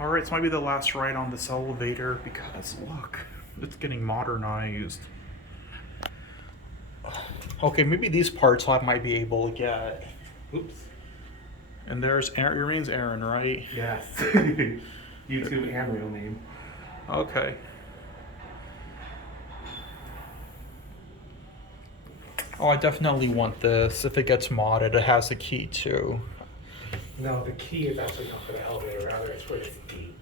Alright, so might be the last ride on this elevator because look, it's getting modernized. Okay, maybe these parts I might be able to get. Oops. And there's your name's Errin, right? Yes. YouTube and real name. Okay. Oh, I definitely want this. If it gets modded, it has a key too. No, the key is actually not for the elevator, rather it's for this gate.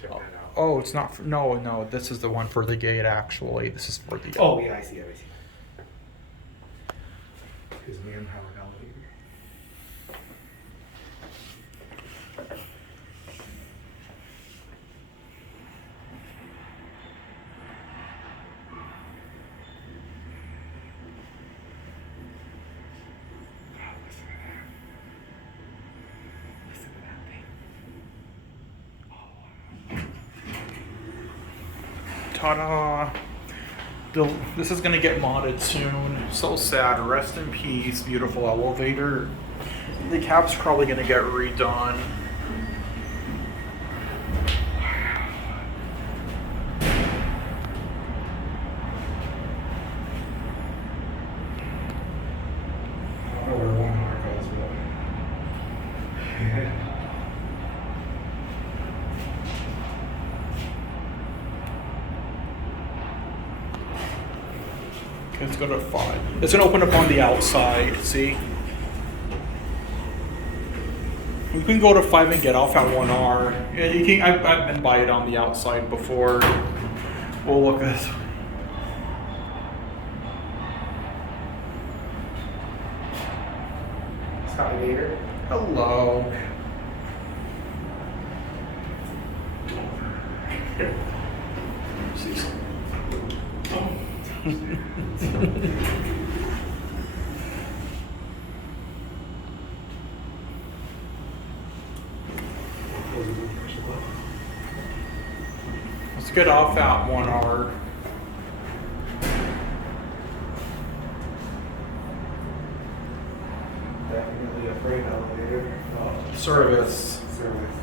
Check that out. Oh, it's not for, no, this is the one for the gate actually. This is for the... Oh, yeah, I see. His manpowered elevator. Listen to that thing. Ta-da! This is gonna get modded soon. So sad. Rest in peace, beautiful elevator. The cap's probably gonna get redone. I don't know where one mark goes, Okay, let's go to 5. It's gonna open up on the outside, see? You can go to 5 and get off at 1R. Yeah, you can. I've been by it on the outside before. We'll look at this. Elevator. Hello. Let's get off at 1R. Definitely a freight elevator. Oh, Service. Service.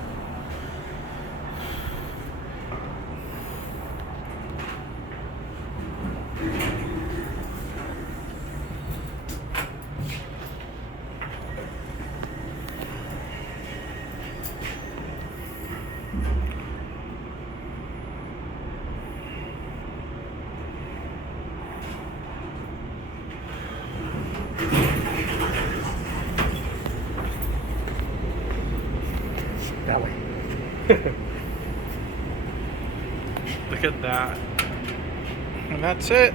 That way. Look at that. And that's it.